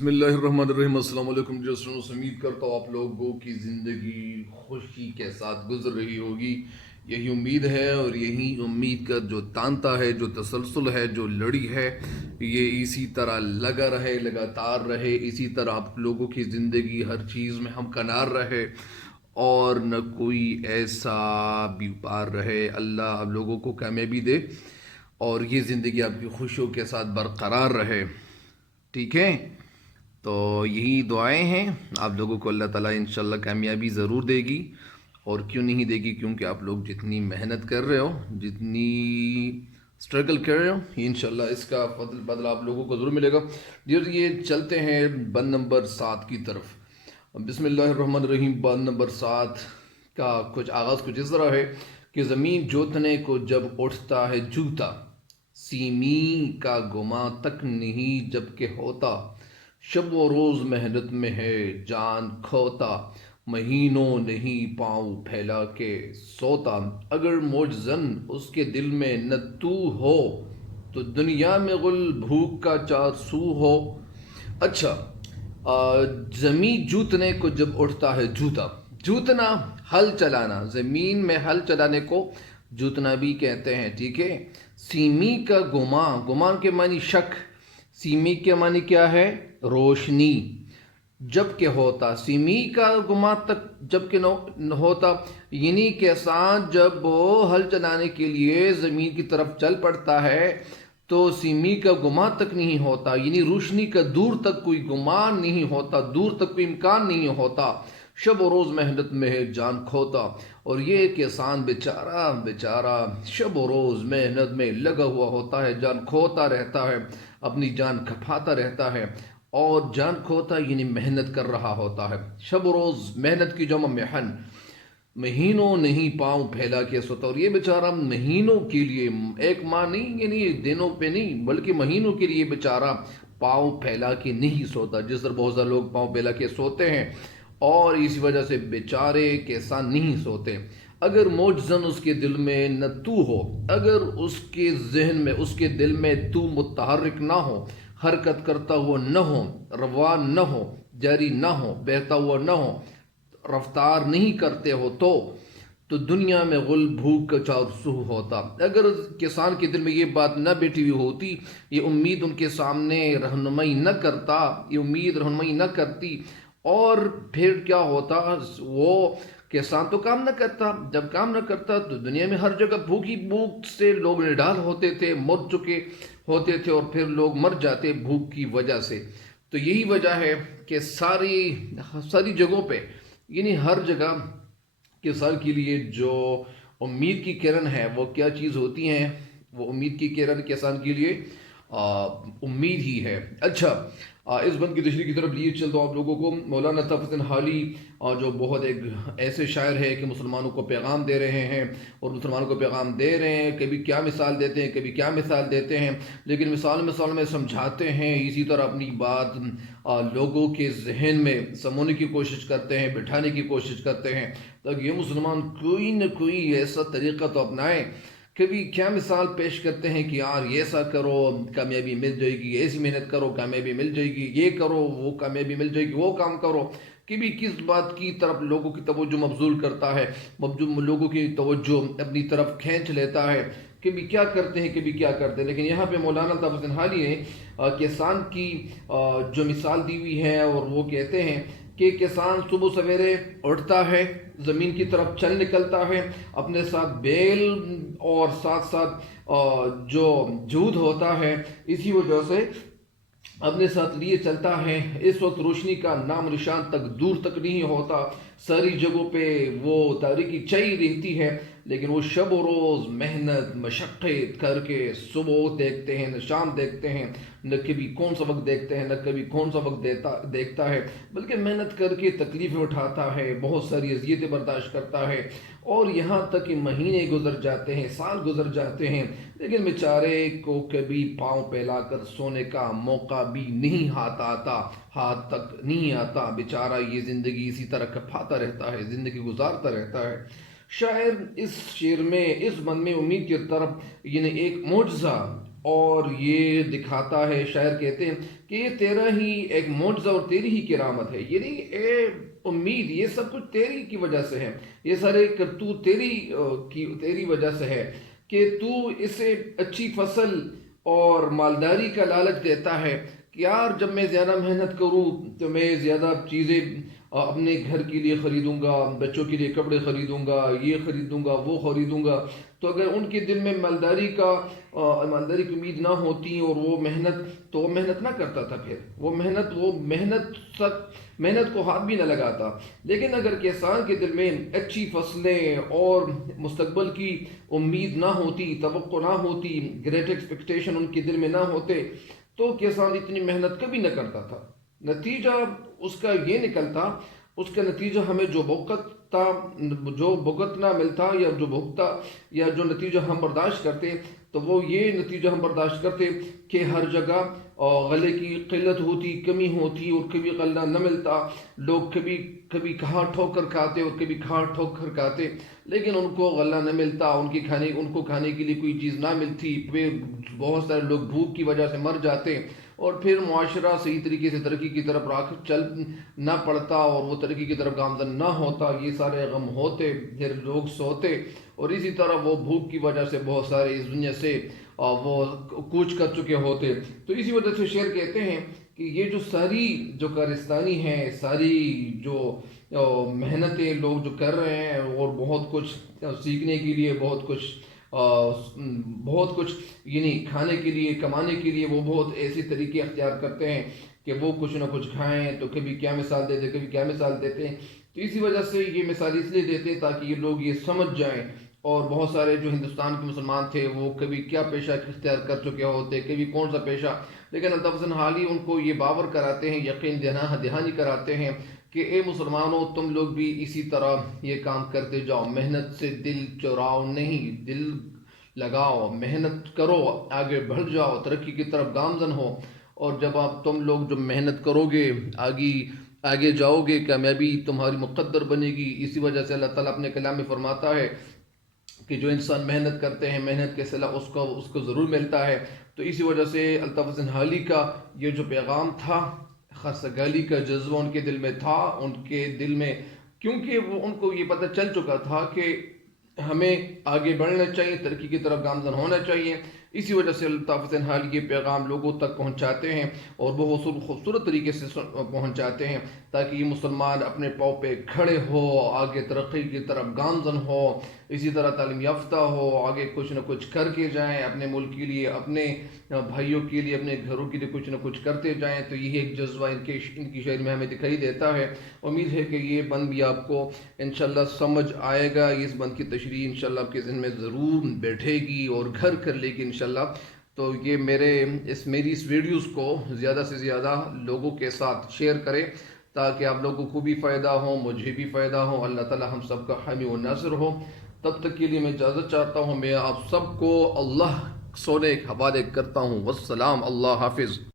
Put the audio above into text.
بسم اللہ الرحمن الرحیم۔ السلام علیکم جسٹس، امید کرتا ہوں آپ لوگوں کی زندگی خوشی کے ساتھ گزر رہی ہوگی، یہی امید ہے، اور یہی امید کا جو تانتا ہے، جو تسلسل ہے، جو لڑی ہے، یہ اسی طرح لگا رہے، لگاتار رہے، اسی طرح آپ لوگوں کی زندگی ہر چیز میں ہمکنار رہے اور نہ کوئی ایسا بھی پار رہے۔ اللہ آپ لوگوں کو کامیابی دے اور یہ زندگی آپ کی خوشیوں کے ساتھ برقرار رہے، ٹھیک ہے؟ تو یہی دعائیں ہیں آپ لوگوں کو، اللہ تعالیٰ انشاءاللہ کامیابی ضرور دے گی، اور کیوں نہیں دے گی، کیونکہ آپ لوگ جتنی محنت کر رہے ہو، جتنی اسٹرگل کر رہے ہو، یہ انشاءاللہ اس کا بدلہ آپ لوگوں کو ضرور ملے گا۔ یہ چلتے ہیں بند نمبر 7 کی طرف۔ بسم اللہ الرحمن الرحیم۔ بند نمبر 7 کا کچھ آغاز کچھ اس طرح ہے کہ زمین جوتنے کو جب اٹھتا ہے جوتا، سیمی کا گما تک نہیں جب کہ ہوتا، شب و روز محنت میں ہے جان کھوتا، مہینوں نہیں پاؤں پھیلا کے سوتا، اگر موجزن اس کے دل میں نہ تو ہو تو دنیا میں غل بھوک کا 4 سو ہو۔ اچھا، زمین جوتنے کو جب اٹھتا ہے جوتا، جوتنا ہل چلانا، زمین میں ہل چلانے کو جوتنا بھی کہتے ہیں، ٹھیک ہے؟ سیمی کا گمان، گمان کے معنی شک، سیمی کے معنی کیا ہے؟ روشنی، جب کہ ہوتا، سیمی کا گما تک جب کہ نہ ہوتا، یعنی کسان جب وہ ہل چلانے کے لیے زمین کی طرف چل پڑتا ہے تو سیمی کا گما تک نہیں ہوتا، یعنی روشنی کا دور تک کوئی گمان نہیں ہوتا، دور تک کوئی امکان نہیں ہوتا، شب و روز محنت میں ہے جان کھوتا۔ اور یہ کسان بیچارہ شب و روز محنت میں لگا ہوا ہوتا ہے، جان کھوتا رہتا ہے، اپنی جان کھپاتا رہتا ہے، اور جان کھوتا یعنی محنت کر رہا ہوتا ہے، شب و روز محنت کی جمع محن، مہینوں نہیں پاؤں پھیلا کے سوتا۔ اور یہ بیچارہ مہینوں کے لیے، ایک ماہ نہیں، یعنی دنوں پہ نہیں بلکہ مہینوں کے لیے بیچارہ پاؤں پھیلا کے نہیں سوتا، جس طرح بہت سارے لوگ پاؤں پھیلا کے سوتے ہیں، اور اسی وجہ سے بیچارے کسان نہیں سوتے۔ اگر موجزن اس کے دل میں نہ تو ہو، اگر اس کے ذہن میں، اس کے دل میں تو متحرک نہ ہو، حرکت کرتا ہوا نہ ہو، روا نہ ہو، جاری نہ ہو، بہتا ہوا نہ ہو، رفتار نہیں کرتے ہو، تو دنیا میں غل بھوک کا 4 سو ہوتا۔ اگر کسان کے دل میں یہ بات نہ بیٹھی ہوئی ہوتی، یہ امید ان کے سامنے رہنمائی نہ کرتا، یہ امید رہنمائی نہ کرتی، اور پھر کیا ہوتا؟ وہ کسان تو کام نہ کرتا، جب کام نہ کرتا تو دنیا میں ہر جگہ بھوک سے لوگ نڈال ہوتے تھے، مر چکے ہوتے تھے، اور پھر لوگ مر جاتے بھوک کی وجہ سے۔ تو یہی وجہ ہے کہ ساری جگہوں پہ، یعنی ہر جگہ کسان کے لیے جو امید کی کرن ہے، وہ کیا چیز ہوتی ہیں؟ وہ امید کی کرن کسان کے لیے امید ہی ہے۔ اچھا، اس بند کی تشریح کی طرف لیے چلتا ہوں آپ لوگوں کو۔ مولانا الطاف حسین حالی جو بہت ایک ایسے شاعر ہے کہ مسلمانوں کو پیغام دے رہے ہیں، اور مسلمانوں کو پیغام دے رہے ہیں، کبھی کیا مثال دیتے ہیں، کبھی کیا مثال دیتے ہیں، لیکن مثال میں سمجھاتے ہیں، اسی طرح اپنی بات لوگوں کے ذہن میں سمونے کی کوشش کرتے ہیں، بٹھانے کی کوشش کرتے ہیں، تاکہ یہ مسلمان کوئی نہ کوئی ایسا طریقہ تو اپنائیں۔ کبھی کیا مثال پیش کرتے ہیں کہ یار یہ ایسا کرو کامیابی مل جائے گی، ایسی محنت کرو کامیابی مل جائے گی، یہ کرو وہ کامیابی مل جائے گی، وہ کام کرو۔ کبھی کس بات کی طرف لوگوں کی توجہ مبذول کرتا ہے، لوگوں کی توجہ اپنی طرف کھینچ لیتا ہے، کبھی کیا کرتے ہیں، کبھی کیا کرتے ہیں۔ لیکن یہاں پہ مولانا الطاف حسین حالی نے کسان کی جو مثال دی ہوئی ہے، اور وہ کہتے ہیں کہ کسان صبح سویرے اٹھتا ہے، زمین کی طرف چل نکلتا ہے، اپنے ساتھ بیل اور ساتھ ساتھ جو جود ہوتا ہے، اسی وجہ سے اپنے ساتھ لیے چلتا ہے۔ اس وقت روشنی کا نام نشان تک دور تک نہیں ہوتا، ساری جگہوں پہ وہ تاریکی چھائی رہتی ہے، لیکن وہ شب و روز محنت مشقت کر کے صبح دیکھتے ہیں، نہ شام دیکھتے ہیں، نہ کبھی کون سا وقت دیکھتے ہیں، نہ کبھی کون سا وقت دیکھتا ہے، بلکہ محنت کر کے تکلیفیں اٹھاتا ہے، بہت ساری اذیتیں برداشت کرتا ہے، اور یہاں تک کہ مہینے گزر جاتے ہیں، سال گزر جاتے ہیں، لیکن بیچارے کو کبھی پاؤں پھیلا کر سونے کا موقع بھی نہیں ہاتھ تک نہیں آتا۔ بیچارہ یہ زندگی اسی طرح کھپاتا رہتا ہے، زندگی گزارتا رہتا ہے۔ شاعر اس شعر میں، اس بند میں امید کی طرف یعنی ایک معجزہ اور یہ دکھاتا ہے، شاعر کہتے ہیں کہ یہ تیرا ہی ایک معجزہ اور تیری ہی کرامت ہے، یعنی اے امید یہ سب کچھ تیری کی وجہ سے ہے، یہ سارے کرتوت تیری وجہ سے ہے کہ تو اسے اچھی فصل اور مالداری کا لالچ دیتا ہے کہ یار جب میں زیادہ محنت کروں تو میں زیادہ چیزیں اپنے گھر کے لیے خریدوں گا، بچوں کے لیے کپڑے خریدوں گا، یہ خریدوں گا، وہ خریدوں گا۔ تو اگر ان کے دل میں مالداری کی امید نہ ہوتی اور وہ محنت نہ کرتا تھا، پھر وہ محنت کو ہاتھ بھی نہ لگاتا۔ لیکن اگر کسان کے دل میں اچھی فصلیں اور مستقبل کی امید نہ ہوتی، توقع نہ ہوتی، گریٹ ایکسپیکٹیشن ان کے دل میں نہ ہوتے، تو کسان اتنی محنت کبھی نہ کرتا تھا۔ نتیجہ اس کا یہ نکلتا، اس کا نتیجہ ہمیں جو بھگتنا ملتا یا جو نتیجہ ہم برداشت کرتے، تو وہ یہ نتیجہ ہم برداشت کرتے کہ ہر جگہ غلے کی قلت ہوتی، کمی ہوتی، اور کبھی غلہ نہ ملتا، لوگ کبھی کہاں ٹھوکر کھاتے اور کبھی کہاں ٹھوکر کھاتے، لیکن ان کو غلہ نہ ملتا، ان کو کھانے کے لیے کوئی چیز نہ ملتی، بہت سارے لوگ بھوک کی وجہ سے مر جاتے، اور پھر معاشرہ صحیح طریقے سے ترقی کی طرف راہ چل نہ پڑتا اور وہ ترقی کی طرف گامزن نہ ہوتا، یہ سارے غم ہوتے، پھر لوگ سوتے، اور اسی طرح وہ بھوک کی وجہ سے بہت سارے اس دنیا سے وہ کوچ کر چکے ہوتے۔ تو اسی وجہ سے شعر کہتے ہیں کہ یہ جو کارستانی ہیں، ساری جو محنتیں لوگ جو کر رہے ہیں، اور بہت کچھ سیکھنے کے لیے، بہت کچھ یعنی کھانے کے لیے، کمانے کے لیے، وہ بہت ایسے طریقے اختیار کرتے ہیں کہ وہ کچھ نہ کچھ کھائیں، تو کبھی کیا مثال دیتے، کبھی کیا مثال دیتے ہیں۔ تو اسی وجہ سے یہ مثال اس لیے دیتے ہیں تاکہ یہ لوگ یہ سمجھ جائیں، اور بہت سارے جو ہندوستان کے مسلمان تھے وہ کبھی کیا پیشہ اختیار کر چکے ہوتے، کبھی کون سا پیشہ، لیکن الطاف حسین حالی ان کو یہ باور کراتے ہیں، یقین دہانی کراتے ہیں کہ اے مسلمانوں، تم لوگ بھی اسی طرح یہ کام کرتے جاؤ، محنت سے دل چراؤ نہیں، دل لگاؤ، محنت کرو، آگے بڑھ جاؤ، ترقی کی طرف گامزن ہو، اور جب تم لوگ جو محنت کرو گے، آگے جاؤ گے، کامیابی تمہاری مقدر بنے گی۔ اسی وجہ سے اللہ تعالیٰ اپنے کلام میں فرماتا ہے کہ جو انسان محنت کرتے ہیں، محنت کے صلہ اس کو ضرور ملتا ہے۔ تو اسی وجہ سے الطاف حسین حالی کا یہ جو پیغام تھا، خستگالی کا جذبہ ان کے دل میں تھا، ان کے دل میں، کیونکہ ان کو یہ پتہ چل چکا تھا کہ ہمیں آگے بڑھنا چاہیے، ترقی کی طرف گامزن ہونا چاہیے۔ اسی وجہ سے الطاف حسین حالی یہ پیغام لوگوں تک پہنچاتے ہیں، اور بہت خوبصورت طریقے سے پہنچاتے ہیں تاکہ یہ مسلمان اپنے پاؤں پہ کھڑے ہو، آگے ترقی کی طرف گامزن ہو، اسی طرح تعلیم یافتہ ہو، آگے کچھ نہ کچھ کر کے جائیں، اپنے ملک کے لیے، اپنے بھائیوں کے لیے، اپنے گھروں کے لیے کچھ نہ کچھ کرتے جائیں۔ تو یہ ایک جذبہ ان کی شاعری میں ہمیں دکھائی دیتا ہے۔ امید ہے کہ یہ بند بھی آپ کو انشاءاللہ سمجھ آئے گا، اس بند کی تشریح انشاءاللہ آپ کے ذہن میں ضرور بیٹھے گی اور گھر کر لے گی انشاءاللہ۔ تو یہ میری اس ویڈیوز کو زیادہ سے زیادہ لوگوں کے ساتھ شیئر کریں تاکہ آپ لوگوں کو بھی فائدہ ہو، مجھے بھی فائدہ ہو، اللہ تعالی ہم سب کا حامی و ناصر ہو۔ تب تک کے لیے میں اجازت چاہتا ہوں، میں آپ سب کو اللہ سونے حوالے کرتا ہوں۔ والسلام، اللہ حافظ۔